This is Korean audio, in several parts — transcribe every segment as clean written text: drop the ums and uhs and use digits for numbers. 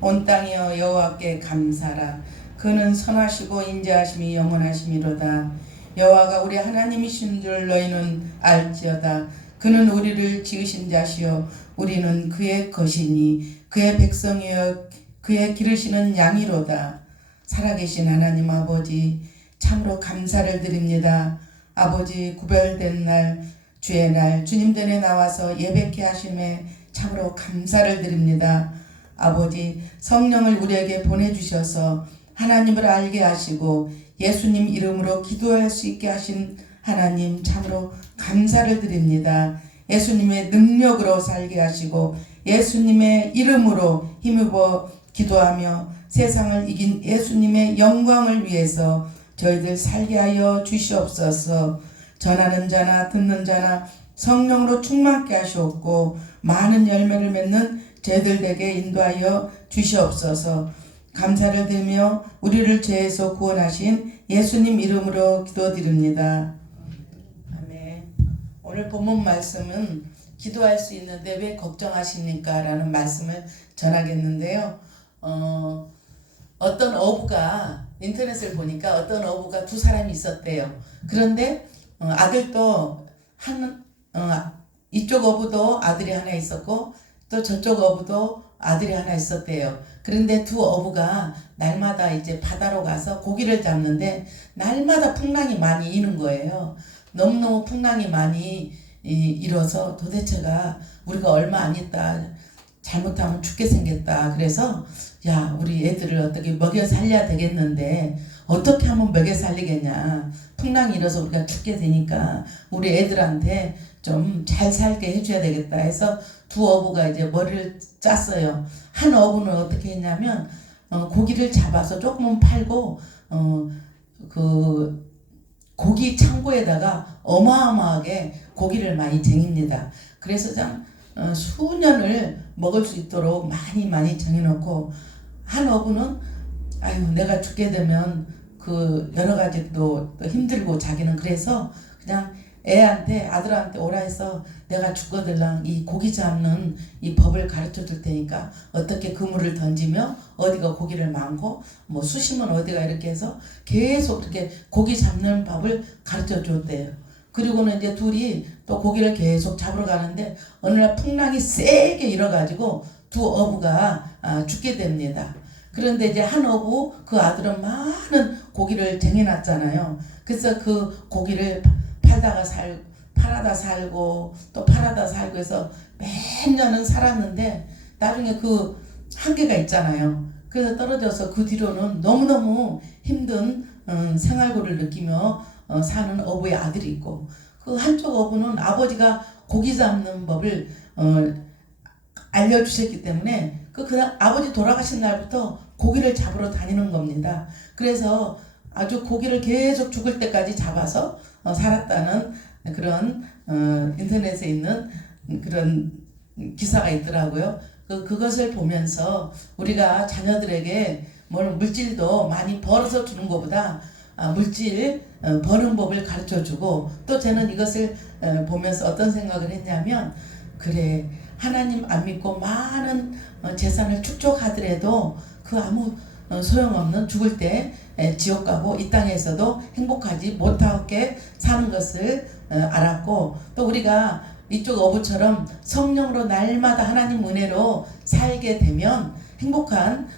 온 땅이여 여호와께 감사라. 그는 선하시고 인자하심이 영원하심이로다. 여호와가 우리 하나님이신 줄 너희는 알지어다. 그는 우리를 지으신 자시요 우리는 그의 것이니 그의 백성이여 그의 기르시는 양이로다. 살아계신 하나님 아버지, 참으로 감사를 드립니다. 아버지, 구별된 날, 주의 날, 주님 전에 나와서 예배케 하심에 참으로 감사를 드립니다. 아버지, 성령을 우리에게 보내주셔서 하나님을 알게 하시고 예수님 이름으로 기도할 수 있게 하신 하나님, 참으로 감사를 드립니다. 예수님의 능력으로 살게 하시고 예수님의 이름으로 힘입어 기도하며 세상을 이긴 예수님의 영광을 위해서 저희들 살게 하여 주시옵소서. 전하는 자나 듣는 자나 성령으로 충만케 하시옵고 많은 열매를 맺는 저희들에게 인도하여 주시옵소서. 감사를 드리며 우리를 죄에서 구원하신 예수님 이름으로 기도드립니다. 아멘. 오늘 본문 말씀은 기도할 수 있는데 왜 걱정하십니까? 라는 말씀을 전하겠는데요. 어떤 어부가 인터넷을 보니까 어떤 어부가 두 사람이 있었대요. 그런데 아들도 이쪽 어부도 아들이 하나 있었고 또 저쪽 어부도 아들이 하나 있었대요. 그런데 두 어부가 날마다 이제 바다로 가서 고기를 잡는데 날마다 풍랑이 많이 이는 거예요. 너무너무 풍랑이 많이 일어서 도대체가 우리가 얼마 안 있다 잘못하면 죽게 생겼다. 그래서 야, 우리 애들을 어떻게 먹여 살려야 되겠는데 어떻게 하면 먹여 살리겠냐. 풍랑이 일어서 우리가 죽게 되니까 우리 애들한테 좀 잘 살게 해줘야 되겠다 해서 두 어부가 이제 머리를 짰어요. 한 어부는 어떻게 했냐면 고기를 잡아서 조금은 팔고 그 고기 창고에다가 어마어마하게 고기를 많이 쟁입니다. 그래서 참 수년을 먹을 수 있도록 많이 정해놓고 한 어부는 아유 내가 죽게 되면 그 여러 가지 또 힘들고 자기는 그래서 그냥 애한테 아들한테 오라 해서 내가 죽거들랑 이 고기 잡는 이 법을 가르쳐 줄 테니까 어떻게 그물을 던지며 어디가 고기를 많고 뭐 수심은 어디가 이렇게 해서 계속 이렇게 고기 잡는 법을 가르쳐 줬대요. 그리고는 이제 둘이 또 고기를 계속 잡으러 가는데 어느 날 풍랑이 세게 일어가지고 두 어부가 죽게 됩니다. 그런데 이제 한 어부 그 아들은 많은 고기를 쟁여놨잖아요. 그래서 그 고기를 팔아다 살고 또 팔아다 살고 해서 몇 년은 살았는데 나중에 그 한계가 있잖아요. 그래서 떨어져서 그 뒤로는 너무너무 힘든 생활고를 느끼며 사는 어부의 아들이 있고 그 한쪽 어부는 아버지가 고기 잡는 법을 알려주셨기 때문에 그 아버지 돌아가신 날부터 고기를 잡으러 다니는 겁니다. 그래서 아주 고기를 계속 죽을 때까지 잡아서 살았다는 그런 인터넷에 있는 그런 기사가 있더라고요. 그것을 보면서 우리가 자녀들에게 물질도 많이 벌어서 주는 것보다 물질 버는 법을 가르쳐주고 또 저는 이것을 보면서 어떤 생각을 했냐면 그래 하나님 안 믿고 많은 재산을 축적하더라도 그 아무 소용없는 죽을 때 지옥 가고 이 땅에서도 행복하지 못하게 사는 것을 알았고 또 우리가 이쪽 어부처럼 성령으로 날마다 하나님 은혜로 살게 되면 행복한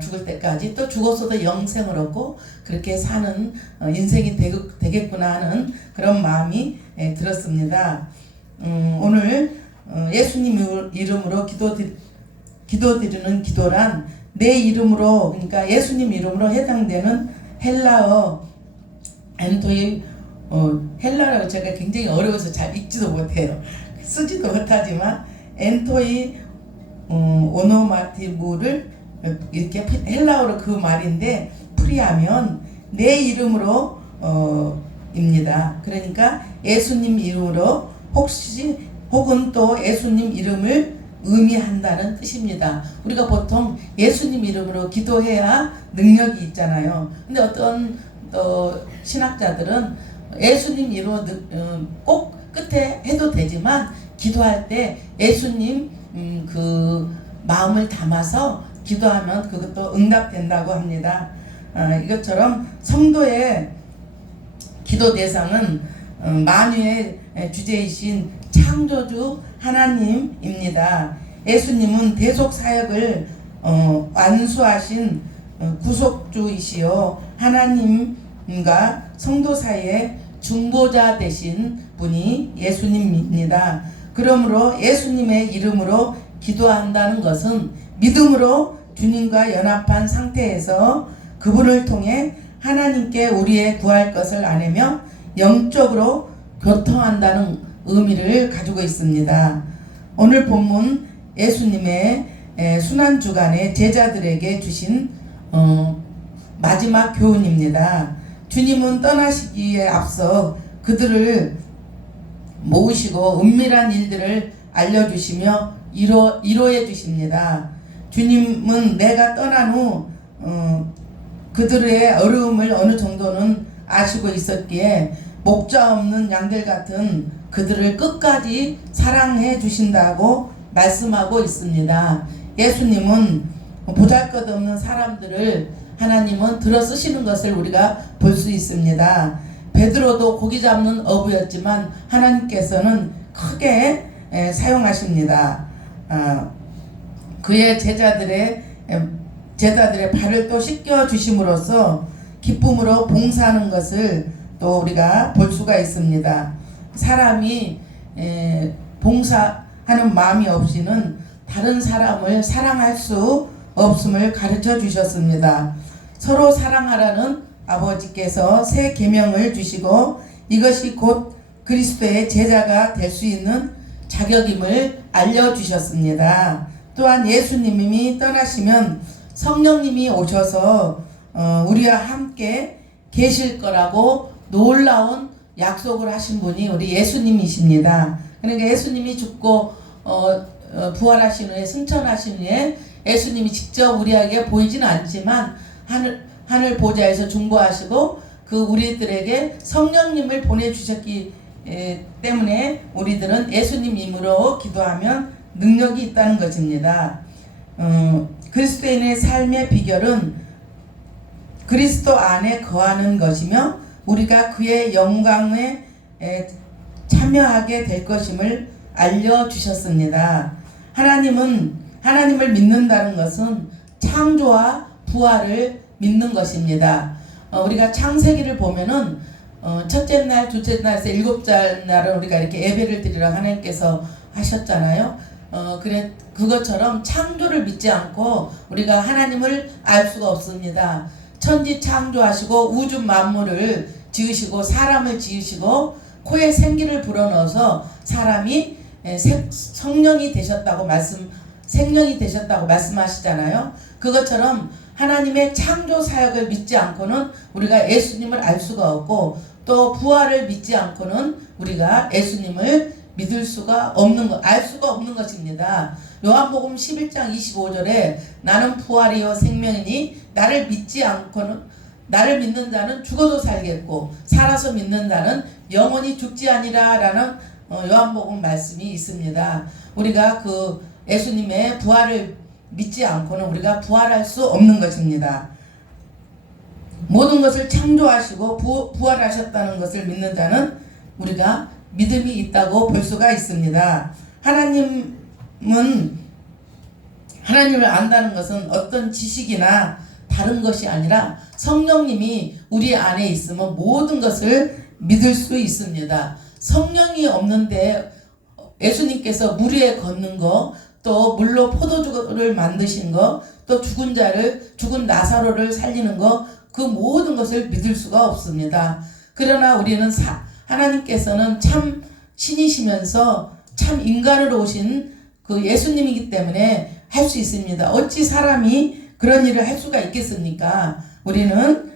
죽을 때까지 또 죽어서도 영생을 얻고 그렇게 사는 인생이 되겠구나 하는 그런 마음이 들었습니다. 오늘 예수님 이름으로 기도드리는 기도란 내 이름으로 그러니까 예수님 이름으로 해당되는 헬라어 엔토이 헬라라고 제가 굉장히 어려워서 잘 읽지도 못해요. 쓰지도 못하지만 엔토이 오노마티브를 이렇게 헬라어로 그 말인데 풀이하면 내 이름으로 입니다. 그러니까 예수님 이름으로 혹은 또 예수님 이름을 의미한다는 뜻입니다. 우리가 보통 예수님 이름으로 기도해야 능력이 있잖아요. 근데 어떤 신학자들은 예수님 이름으로 꼭 끝에 해도 되지만 기도할 때 예수님 그 마음을 담아서 기도하면 그것도 응답된다고 합니다. 이것처럼 성도의 기도 대상은 만유의 주제이신 창조주 하나님입니다. 예수님은 대속 사역을 완수하신 구속주이시요 하나님과 성도 사이에 중보자 되신 분이 예수님입니다. 그러므로 예수님의 이름으로 기도한다는 것은 믿음으로 주님과 연합한 상태에서 그분을 통해 하나님께 우리의 구할 것을 아내며 영적으로 교통한다는 의미를 가지고 있습니다. 오늘 본문 예수님의 순환주간에 제자들에게 주신 마지막 교훈입니다. 주님은 떠나시기에 앞서 그들을 모으시고 은밀한 일들을 알려주시며 위로해 주십니다. 주님은 내가 떠난 후 그들의 어려움을 어느 정도는 아시고 있었기에 목자 없는 양들 같은 그들을 끝까지 사랑해 주신다고 말씀하고 있습니다. 예수님은 보잘것없는 사람들을 하나님은 들어 쓰시는 것을 우리가 볼 수 있습니다. 베드로도 고기 잡는 어부였지만 하나님께서는 크게 사용하십니다. 그의 제자들의 발을 또 씻겨 주심으로써 기쁨으로 봉사하는 것을 또 우리가 볼 수가 있습니다. 사람이 봉사하는 마음이 없이는 다른 사람을 사랑할 수 없음을 가르쳐 주셨습니다. 서로 사랑하라는 아버지께서 새 계명을 주시고 이것이 곧 그리스도의 제자가 될 수 있는 자격임을 알려주셨습니다. 또한 예수님이 떠나시면 성령님이 오셔서 우리와 함께 계실 거라고 놀라운 약속을 하신 분이 우리 예수님이십니다. 그러니까 예수님이 죽고 부활하신 후에 승천하신 후에 예수님이 직접 우리에게 보이지는 않지만 하늘 보좌에서 중보하시고 그 우리들에게 성령님을 보내주셨기 때문에 우리들은 예수님 이름으로 기도하면 능력이 있다는 것입니다. 그리스도인의 삶의 비결은 그리스도 안에 거하는 것이며 우리가 그의 영광에 참여하게 될 것임을 알려주셨습니다. 하나님을 믿는다는 것은 창조와 부활을 믿는 것입니다. 우리가 창세기를 보면은 첫째 날, 둘째 날에서 일곱째 날은 우리가 이렇게 예배를 드리라고 하나님께서 하셨잖아요. 그것처럼 창조를 믿지 않고 우리가 하나님을 알 수가 없습니다. 천지 창조하시고 우주 만물을 지으시고 사람을 지으시고 코에 생기를 불어넣어서 사람이 생명이 되셨다고 말씀하시잖아요. 그것처럼 하나님의 창조 사역을 믿지 않고는 우리가 예수님을 알 수가 없고 또 부활을 믿지 않고는 우리가 예수님을 믿을 수가 없는 것, 알 수가 없는 것입니다. 요한복음 11장 25절에 나는 부활이요 생명이니 나를 믿는 자는 죽어도 살겠고 살아서 믿는 자는 영원히 죽지 아니라 라는 요한복음 말씀이 있습니다. 우리가 그 예수님의 부활을 믿지 않고는 우리가 부활할 수 없는 것입니다. 모든 것을 창조하시고 부활하셨다는 것을 믿는 자는 우리가 믿음이 있다고 볼 수가 있습니다. 하나님을 안다는 것은 어떤 지식이나 다른 것이 아니라 성령님이 우리 안에 있으면 모든 것을 믿을 수 있습니다. 성령이 없는데 예수님께서 물 위에 걷는 거, 또 물로 포도주를 만드신 거, 또 죽은 나사로를 살리는 거, 그 모든 것을 믿을 수가 없습니다. 그러나 우리는 하나님께서는 참 신이시면서 참 인간으로 오신 그 예수님이기 때문에 할 수 있습니다. 어찌 사람이 그런 일을 할 수가 있겠습니까? 우리는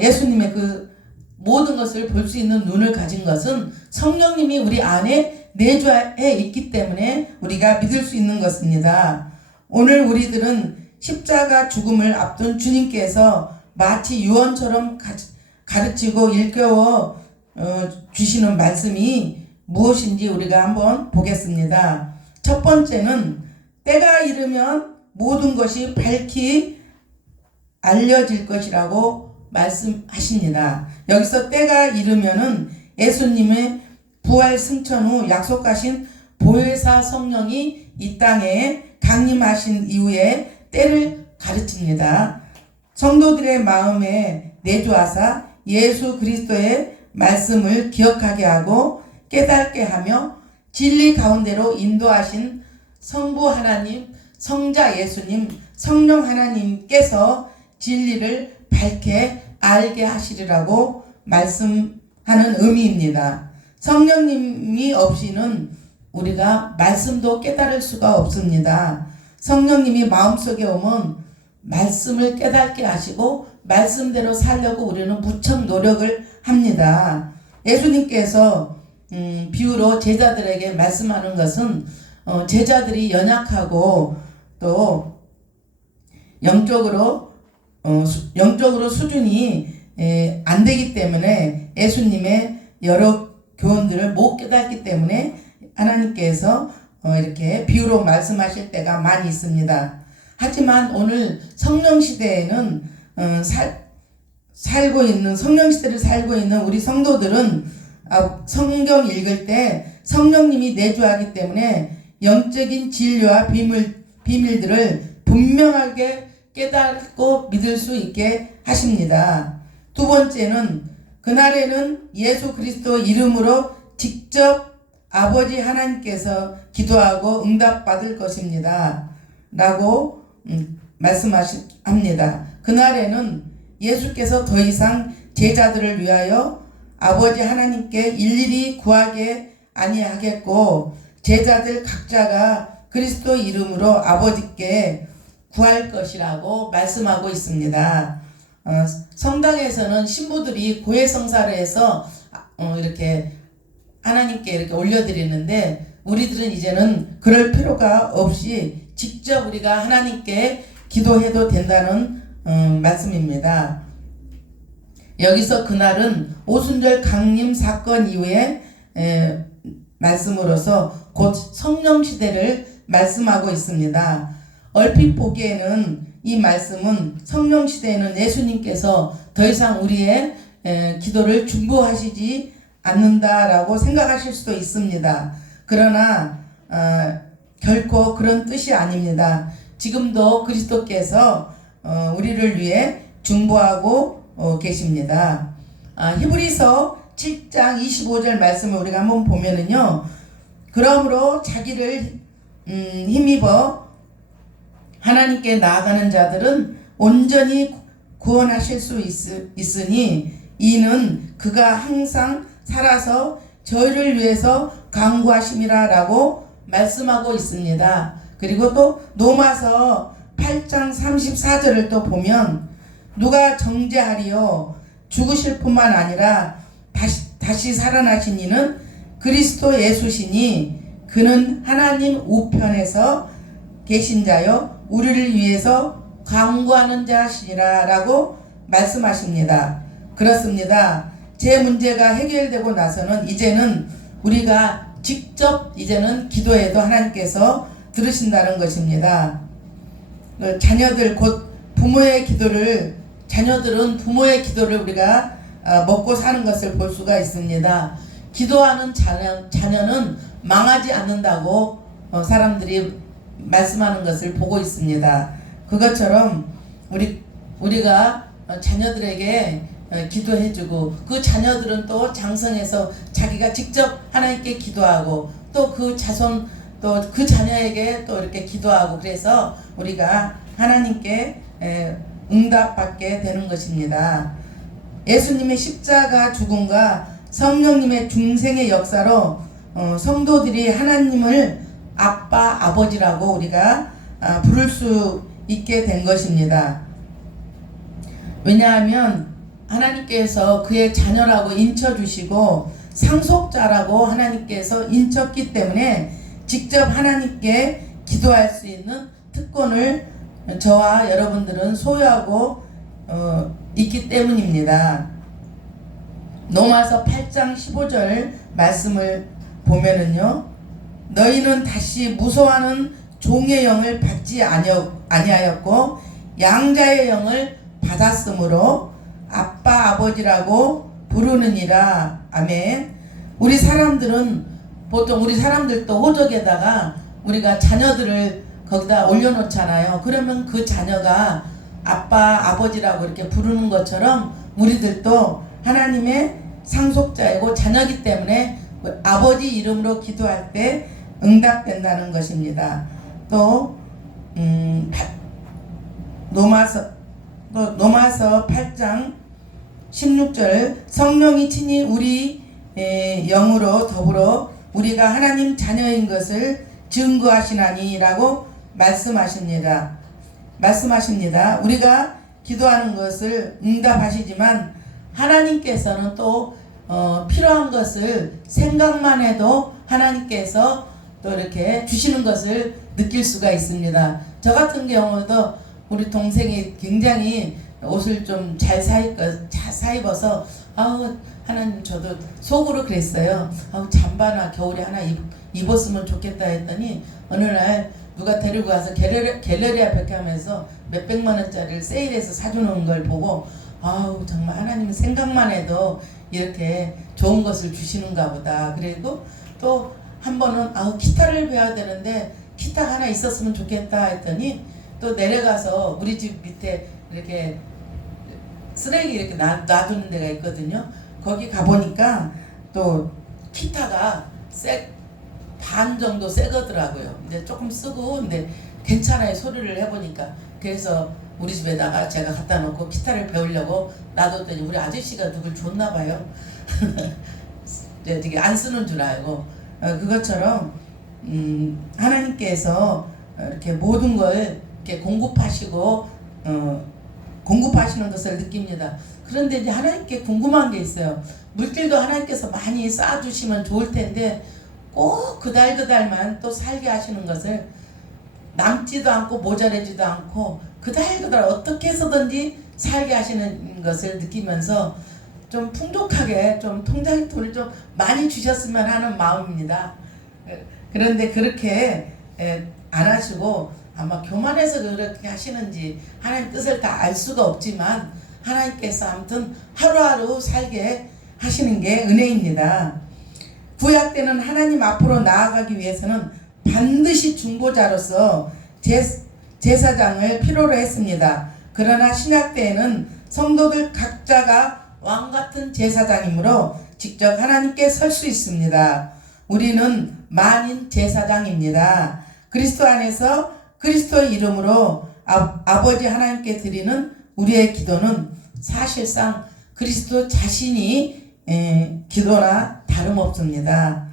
예수님의 그 모든 것을 볼 수 있는 눈을 가진 것은 성령님이 우리 안에 내주해 있기 때문에 우리가 믿을 수 있는 것입니다. 오늘 우리들은 십자가 죽음을 앞둔 주님께서 마치 유언처럼 가르치고 일깨워 주시는 말씀이 무엇인지 우리가 한번 보겠습니다. 첫 번째는 때가 이르면 모든 것이 밝히 알려질 것이라고 말씀하십니다. 여기서 때가 이르면은 예수님의 부활 승천 후 약속하신 보혜사 성령이 이 땅에 강림하신 이후에 때를 가르칩니다. 성도들의 마음에 내주하사 예수 그리스도의 말씀을 기억하게 하고 깨닫게 하며 진리 가운데로 인도하신 성부 하나님, 성자 예수님, 성령 하나님께서 진리를 밝게 알게 하시리라고 말씀하는 의미입니다. 성령님이 없이는 우리가 말씀도 깨달을 수가 없습니다. 성령님이 마음속에 오면 말씀을 깨닫게 하시고 말씀대로 살려고 우리는 무척 노력을 합니다. 예수님께서 비유로 제자들에게 말씀하는 것은 제자들이 연약하고 또 영적으로 수준이 안 되기 때문에 예수님의 여러 교훈들을 못 깨닫기 때문에 하나님께서 이렇게 비유로 말씀하실 때가 많이 있습니다. 하지만 오늘 성령 시대에는 살고 있는 성령 시대를 살고 있는 우리 성도들은 성경 읽을 때 성령님이 내주하기 때문에 영적인 진리와 비밀들을 분명하게 깨닫고 믿을 수 있게 하십니다. 두 번째는 그날에는 예수 그리스도 이름으로 직접 아버지 하나님께서 기도하고 응답받을 것입니다. 라고 말씀합니다. 그날에는 예수께서 더 이상 제자들을 위하여 아버지 하나님께 일일이 구하게 아니하겠고 제자들 각자가 그리스도 이름으로 아버지께 구할 것이라고 말씀하고 있습니다. 성당에서는 신부들이 고해성사를 해서 이렇게 하나님께 이렇게 올려드리는데 우리들은 이제는 그럴 필요가 없이 직접 우리가 하나님께 기도해도 된다는 말씀입니다. 여기서 그날은 오순절 강림 사건 이후에 말씀으로서 곧 성령 시대를 말씀하고 있습니다. 얼핏 보기에는 이 말씀은 성령 시대에는 예수님께서 더 이상 우리의 기도를 중보하시지 않는다라고 생각하실 수도 있습니다. 그러나 결코 그런 뜻이 아닙니다. 지금도 그리스도께서 우리를 위해 중보하고 계십니다. 히브리서 7장 25절 말씀을 우리가 한번 보면은요. 그러므로 자기를 힘입어 하나님께 나아가는 자들은 온전히 구원하실 수 있으니 이는 그가 항상 살아서 저희를 위해서 강구하심이라 라고 말씀하고 있습니다. 그리고 또 로마서 8장 34절을 또 보면 누가 정죄하리요 죽으실 뿐만 아니라 다시 살아나신 이는 그리스도 예수시니 그는 하나님 우편에서 계신 자요 우리를 위해서 강구하는 자시니라 라고 말씀하십니다. 그렇습니다. 제 문제가 해결되고 나서는 이제는 우리가 직접 이제는 기도해도 하나님께서 들으신다는 것입니다. 자녀들 곧 부모의 기도를 자녀들은 부모의 기도를 우리가 먹고 사는 것을 볼 수가 있습니다. 기도하는 자녀는 망하지 않는다고 사람들이 말씀하는 것을 보고 있습니다. 그것처럼 우리가 자녀들에게 기도해주고 그 자녀들은 또 장성해서 자기가 직접 하나님께 기도하고 또 그 자손 또 그 자녀에게 또 이렇게 기도하고 그래서 우리가 하나님께 응답받게 되는 것입니다. 예수님의 십자가 죽음과 성령님의 중생의 역사로 성도들이 하나님을 아빠 아버지라고 우리가 부를 수 있게 된 것입니다. 왜냐하면 하나님께서 그의 자녀라고 인쳐주시고 상속자라고 하나님께서 인쳤기 때문에 직접 하나님께 기도할 수 있는 특권을 저와 여러분들은 소유하고 있기 때문입니다. 로마서 8장 15절 말씀을 보면은요. 너희는 다시 무서워하는 종의 영을 받지 아니하였고 양자의 영을 받았으므로 아빠 아버지라고 부르느니라. 아멘. 우리 사람들은 보통 우리 사람들도 호적에다가 우리가 자녀들을 거기다 올려놓잖아요. 그러면 그 자녀가 아빠 아버지라고 이렇게 부르는 것처럼 우리들도 하나님의 상속자이고 자녀이기 때문에 아버지 이름으로 기도할 때 응답된다는 것입니다. 또 로마서 8장 16절 성령이 친히 우리 영으로 더불어 우리가 하나님 자녀인 것을 증거하시나니라고 말씀하십니다. 우리가 기도하는 것을 응답하시지만 하나님께서는 또 필요한 것을 생각만 해도 하나님께서 또 이렇게 주시는 것을 느낄 수가 있습니다. 저 같은 경우도 우리 동생이 굉장히 옷을 좀 잘 사 입어서 하나님 저도 속으로 그랬어요. 잠바나 겨울에 하나 입었으면 좋겠다 했더니 어느 날 누가 데리고 가서 갤러리아 백화점에서 몇백만 원짜리를 세일해서 사주는 걸 보고 정말 하나님 생각만 해도 이렇게 좋은 것을 주시는가 보다. 그리고 또 한 번은 기타를 배워야 되는데 기타 하나 있었으면 좋겠다 했더니 또 내려가서 우리 집 밑에 이렇게 쓰레기 이렇게 놔두는 데가 있거든요. 거기 가보니까 또 기타가 반 정도 새 거더라고요. 근데 조금 쓰고 근데 괜찮아요. 소리를 해보니까. 그래서 우리 집에다가 제가 갖다 놓고 기타를 배우려고 놔뒀더니 우리 아저씨가 누굴 줬나 봐요. 되게 안 쓰는 줄 알고. 그것처럼 하나님께서 이렇게 모든 걸 이렇게 공급하시고 공급하시는 것을 느낍니다. 그런데 이제 하나님께 궁금한 게 있어요. 물질도 하나님께서 많이 쌓아주시면 좋을 텐데 꼭 그달그달만 또 살게 하시는 것을 남지도 않고 모자라지도 않고 그달그달 어떻게 해서든지 살게 하시는 것을 느끼면서 좀 풍족하게 좀 통장에 돈을 좀 많이 주셨으면 하는 마음입니다. 그런데 그렇게 안 하시고 아마 교만해서 그렇게 하시는지 하나님 뜻을 다 알 수가 없지만 하나님께서 아무튼 하루하루 살게 하시는 게 은혜입니다. 구약 때는 하나님 앞으로 나아가기 위해서는 반드시 중보자로서 제사장을 필요로 했습니다. 그러나 신약 때에는 성도들 각자가 왕같은 제사장이므로 직접 하나님께 설 수 있습니다. 우리는 만인 제사장입니다. 그리스도 안에서 그리스도의 이름으로 아버지 하나님께 드리는 우리의 기도는 사실상 그리스도 자신이 기도나 다름없습니다.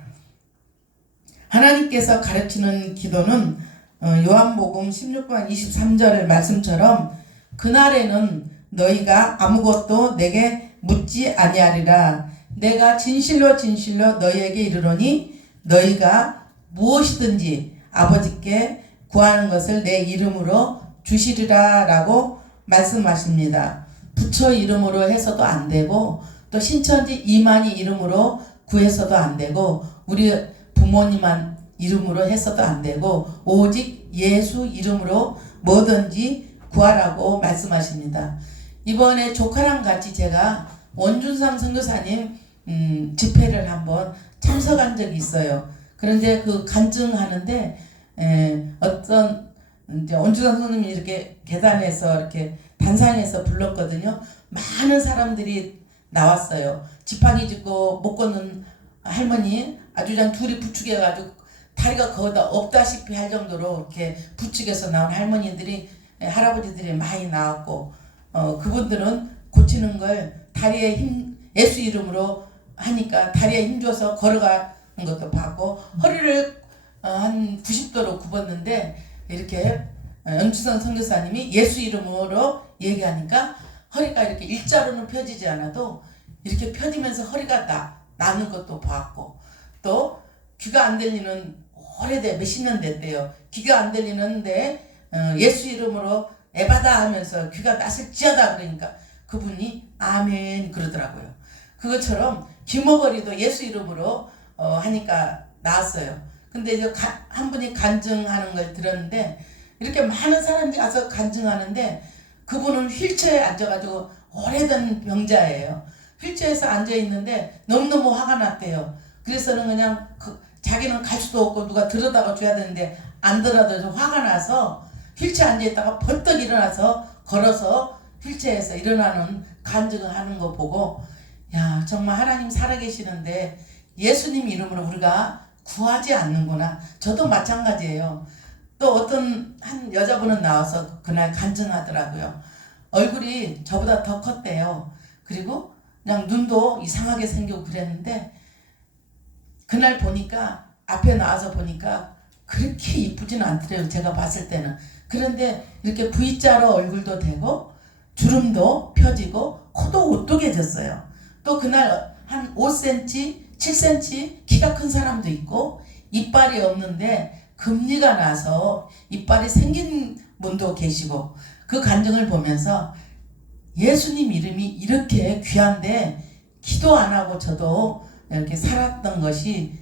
하나님께서 가르치는 기도는 요한복음 16장 23절 말씀처럼 그날에는 너희가 아무것도 내게 묻지 아니하리라. 내가 진실로 진실로 너희에게 이르노니 너희가 무엇이든지 아버지께 구하는 것을 내 이름으로 주시리라 라고 말씀하십니다. 부처 이름으로 해서도 안 되고 또 신천지 이만희 이름으로 구해서도 안 되고 우리 부모님만 이름으로 해서도 안 되고 오직 예수 이름으로 뭐든지 구하라고 말씀하십니다. 이번에 조카랑 같이 제가 원준상 선교사님 집회를 한번 참석한 적이 있어요. 그런데 그 간증하는데 어떤 이제 원준상 선생님이 이렇게 계단에서 이렇게 단상에서 불렀거든요. 많은 사람들이 나왔어요. 지팡이 짚고 못 걷는 할머니 아주 그냥 둘이 부축해가지고 다리가 거기다 없다시피 할 정도로 이렇게 부축해서 나온 할머니들이 할아버지들이 많이 나왔고 그분들은 고치는 걸 다리에 힘 예수 이름으로 하니까 다리에 힘줘서 걸어가는 것도 봤고 허리를 한 90도로 굽었는데 이렇게 연주선 선교사님이 예수 이름으로 얘기하니까 허리가 이렇게 일자로는 펴지지 않아도 이렇게 펴지면서 허리가 나는 것도 봤고 또 귀가 안 들리는 오래돼 몇십 년 됐대요. 귀가 안 들리는데 예수 이름으로 에바다 하면서 귀가 나슬지하다 그러니까 그분이 아멘 그러더라고요. 그것처럼 귀머거리도 예수 이름으로 하니까 나았어요. 근데 이제 한 분이 간증하는 걸 들었는데 이렇게 많은 사람들이 가서 간증하는데 그분은 휠체어에 앉아가지고 오래된 병자예요. 휠체어에서 앉아있는데 너무너무 화가 났대요. 그래서는 그냥 자기는 갈 수도 없고 누가 들여다가 줘야 되는데 안 들어다서 화가 나서 휠체어에 앉아있다가 벌떡 일어나서 걸어서 휠체어에서 일어나는 간증을 하는 거 보고 야 정말 하나님 살아계시는데 예수님 이름으로 우리가 구하지 않는구나. 저도 마찬가지예요. 또 어떤 한 여자분은 나와서 그날 간증하더라고요. 얼굴이 저보다 더 컸대요. 그리고 그냥 눈도 이상하게 생기고 그랬는데 그날 보니까 앞에 나와서 보니까 그렇게 이쁘지는 않더래요. 제가 봤을 때는. 그런데 이렇게 V자로 얼굴도 되고 주름도 펴지고 코도 오똑해졌어요. 또 그날 한 5cm, 7cm 키가 큰 사람도 있고 이빨이 없는데 금리가 나서 이빨이 생긴 분도 계시고 그 간증을 보면서 예수님 이름이 이렇게 귀한데 기도 안 하고 저도 이렇게 살았던 것이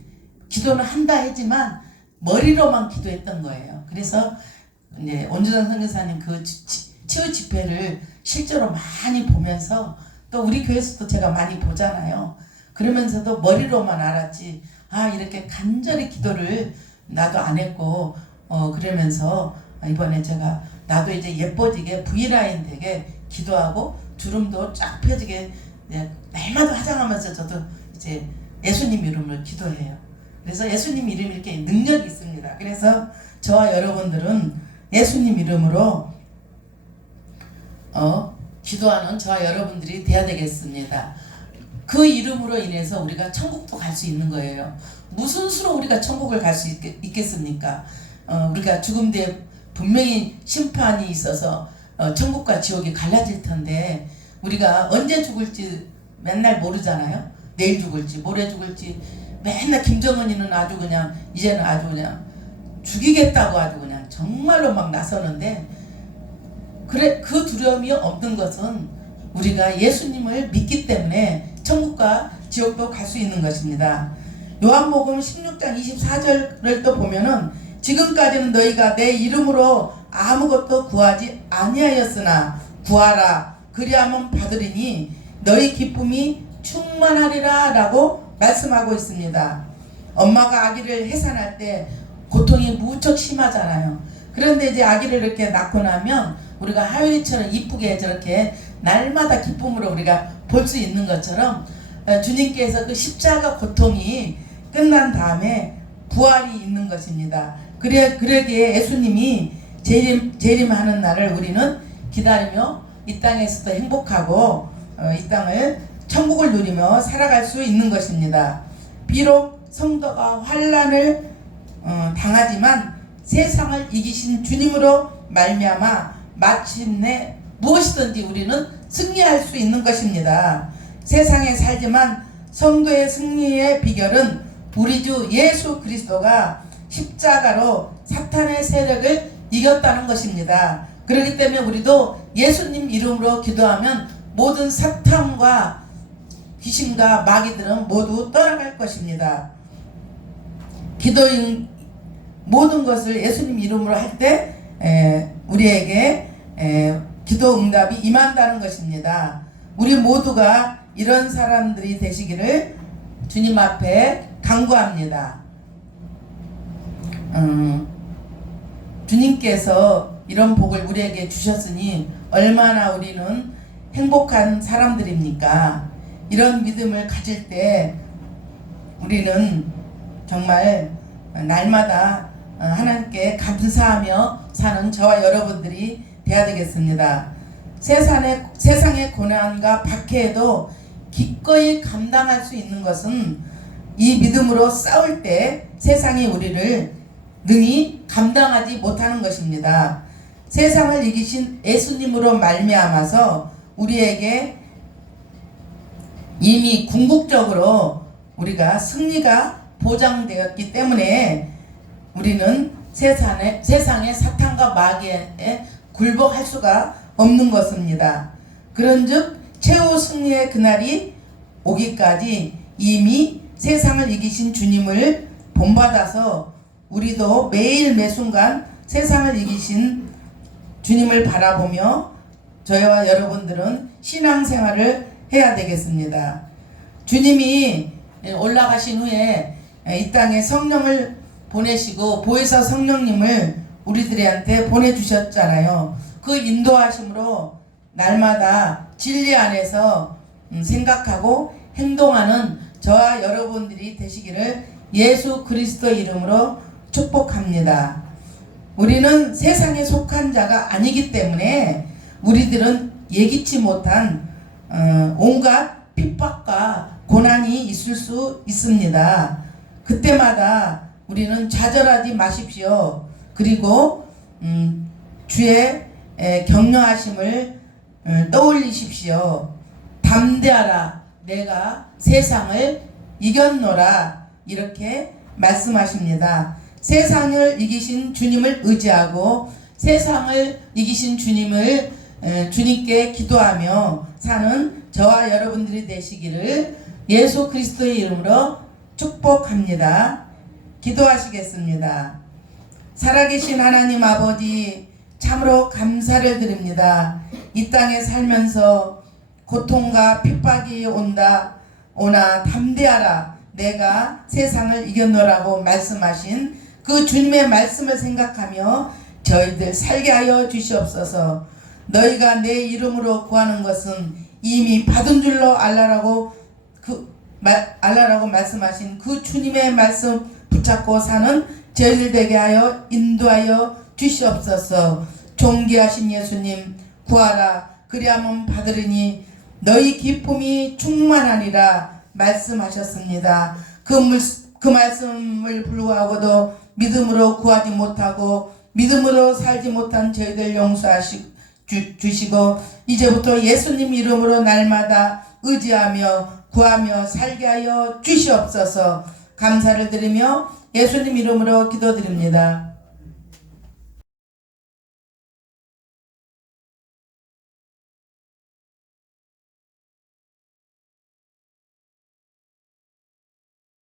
기도는 한다 했지만 머리로만 기도했던 거예요. 그래서 이제 원주정 선교사님 그 치유 집회를 실제로 많이 보면서 또 우리 교회에서도 제가 많이 보잖아요. 그러면서도 머리로만 알았지 아 이렇게 간절히 기도를 나도 안 했고 그러면서 이번에 제가 나도 이제 예뻐지게 V라인 되게 기도하고 주름도 쫙 펴지게 날마다 화장하면서 저도 이제 예수님 이름을 기도해요. 그래서 예수님 이름이 이렇게 능력이 있습니다. 그래서 저와 여러분들은 예수님 이름으로 기도하는 저와 여러분들이 돼야 되겠습니다. 그 이름으로 인해서 우리가 천국도 갈 수 있는 거예요. 무슨 수로 우리가 천국을 갈 수 있겠습니까? 우리가 죽음 뒤에 분명히 심판이 있어서 천국과 지옥이 갈라질 텐데 우리가 언제 죽을지 맨날 모르잖아요. 내일 죽을지 모레 죽을지 맨날 김정은이는 아주 그냥 이제는 아주 그냥 죽이겠다고 아주 그냥 정말로 막 나서는데 그래 그 두려움이 없는 것은 우리가 예수님을 믿기 때문에 천국과 지옥도 갈 수 있는 것입니다. 요한복음 16장 24절을 또 보면은 지금까지는 너희가 내 이름으로 아무것도 구하지 아니하였으나 구하라 그리하면 받으리니 너희 기쁨이 충만하리라 라고 말씀하고 있습니다. 엄마가 아기를 해산할 때 고통이 무척 심하잖아요. 그런데 이제 아기를 이렇게 낳고 나면 우리가 하율이처럼 이쁘게 저렇게 날마다 기쁨으로 우리가 볼 수 있는 것처럼 주님께서 그 십자가 고통이 끝난 다음에 부활이 있는 것입니다. 그러기에 예수님이 재림하는 날을 우리는 기다리며 이 땅에서도 행복하고 이 땅을 천국을 누리며 살아갈 수 있는 것입니다. 비록 성도가 환난을 당하지만 세상을 이기신 주님으로 말미암아 마침내 무엇이든지 우리는 승리할 수 있는 것입니다. 세상에 살지만 성도의 승리의 비결은 우리 주 예수 그리스도가 십자가로 사탄의 세력을 이겼다는 것입니다. 그렇기 때문에 우리도 예수님 이름으로 기도하면 모든 사탄과 귀신과 마귀들은 모두 떠나갈 것입니다. 기도인 모든 것을 예수님 이름으로 할 때 우리에게 기도 응답이 임한다는 것입니다. 우리 모두가 이런 사람들이 되시기를 주님 앞에 간구합니다. 주님께서 이런 복을 우리에게 주셨으니 얼마나 우리는 행복한 사람들입니까? 이런 믿음을 가질 때 우리는 정말 날마다 하나님께 감사하며 사는 저와 여러분들이 되어야 되겠습니다. 세상의 고난과 박해에도 기꺼이 감당할 수 있는 것은 이 믿음으로 싸울 때 세상이 우리를 능히 감당하지 못하는 것입니다. 세상을 이기신 예수님으로 말미암아서 우리에게 이미 궁극적으로 우리가 승리가 보장되었기 때문에 우리는 세상의 사탄과 마귀에 굴복할 수가 없는 것입니다. 그런즉 최후 승리의 그날이 오기까지 이미 세상을 이기신 주님을 본받아서 우리도 매일 매순간 세상을 이기신 주님을 바라보며 저희와 여러분들은 신앙생활을 해야 되겠습니다. 주님이 올라가신 후에 이 땅에 성령을 보내시고 보혜사 성령님을 우리들한테 보내주셨잖아요. 그 인도하심으로 날마다 진리 안에서 생각하고 행동하는 저와 여러분들이 되시기를 예수 그리스도 이름으로 축복합니다. 우리는 세상에 속한 자가 아니기 때문에 우리들은 예기치 못한 온갖 핍박과 고난이 있을 수 있습니다. 그때마다 우리는 좌절하지 마십시오. 그리고 주의 격려하심을 떠올리십시오. 담대하라, 내가 세상을 이겼노라, 이렇게 말씀하십니다. 세상을 이기신 주님을 의지하고 세상을 이기신 주님을 주님께 기도하며 사는 저와 여러분들이 되시기를 예수 그리스도의 이름으로 축복합니다. 기도하시겠습니다. 살아계신 하나님 아버지, 참으로 감사를 드립니다. 이 땅에 살면서 고통과 핍박이 오나 담대하라, 내가 세상을 이겼노라고 말씀하신 그 주님의 말씀을 생각하며 저희들 살게 하여 주시옵소서. 너희가 내 이름으로 구하는 것은 이미 받은 줄로 알라라고 말씀하신 그 주님의 말씀 붙잡고 사는 저희들 되게 하여 인도하여 주시옵소서. 존귀하신 예수님, 구하라 그리하면 받으리니 너희 기쁨이 충만하니라 말씀하셨습니다. 그 말씀을 불구하고도 믿음으로 구하지 못하고 믿음으로 살지 못한 저희들 용서주시고 이제부터 예수님 이름으로 날마다 의지하며 구하며 살게 하여 주시옵소서. 감사를 드리며 예수님 이름으로 기도드립니다.